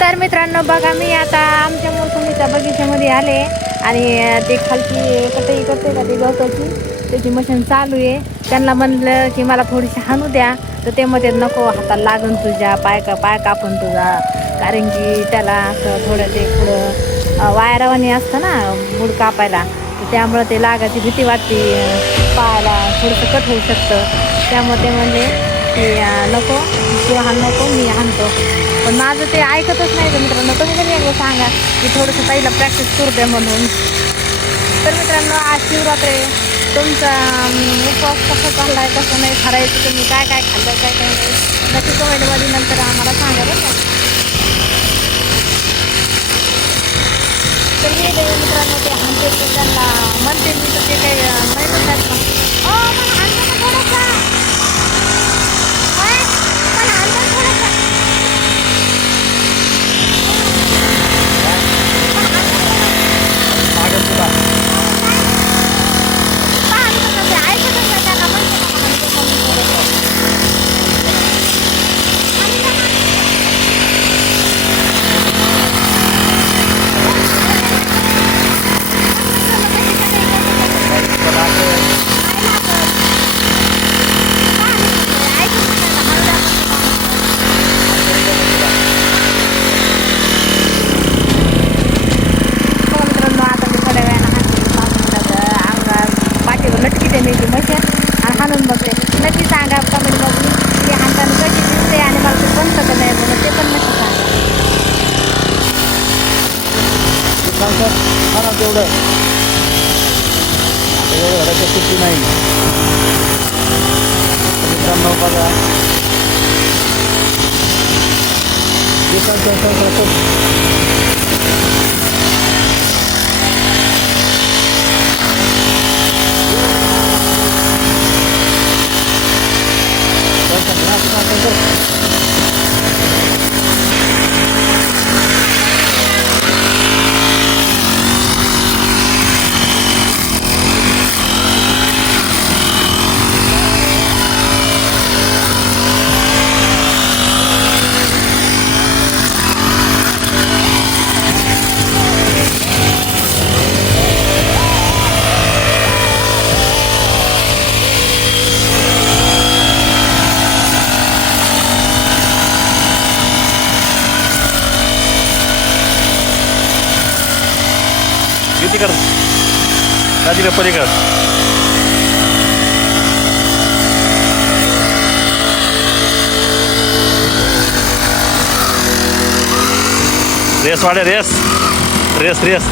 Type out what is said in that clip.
तर मित्रांनो बघा, मी आता आमच्या मोसंबीच्या बगीच्यामध्ये आले आणि ते खालची कटई करते का ते गवताची, त्याची मशीन चालू आहे. त्यांना म्हणलं की मला थोडीशी हाणू द्या, तर ते मध्ये नको, हाताला लागून तुझ्या, पाय कापून तुझा, कारण की त्याला असं थोडं ते पुढं वायरावानी असतं ना मूड कापायला, तर त्यामुळं ते लागायची भीती वाटते, पायाला थोडंसं कट होऊ शकतं. त्यामुळे ते म्हणले की नको, तू हाण नको, मी हाणतो. पण माझं ते ऐकतच नाही. तर मित्रांनो तुम्ही कधी एकदा सांगा की थोडंसं पहिला प्रॅक्टिस करू द्या म्हणून. तर मित्रांनो आज शिवरात्र, तुमचा उपवास कसा चालला आहे, कसं नाही ठरायचं, तुम्ही काय काय खाल्लं, काय काय नाही, नक्की कमेंटमध्ये नंतर आम्हाला सांगा बरं का. तर हे मित्रांनो ते हाणते, ते त्यांना म्हणते मी, तर ते काही नाही म्हणतात मग, ओ मला हाणलं ना थोडंसं, होय, मला हाणलं ना थोडंसं, हाणून बघते. नक्की सांगा कमेंटमध्ये की हाताने कशी दिसते आणि मला ते बनतं का नाही बनत, ते पण नक्की सांगा. तेवढं आता एवढं घराच्या सुट्टी नाही मित्रांनो. बघा किती कर दादी का पलीकड रेस वाढे रेस रेस रेस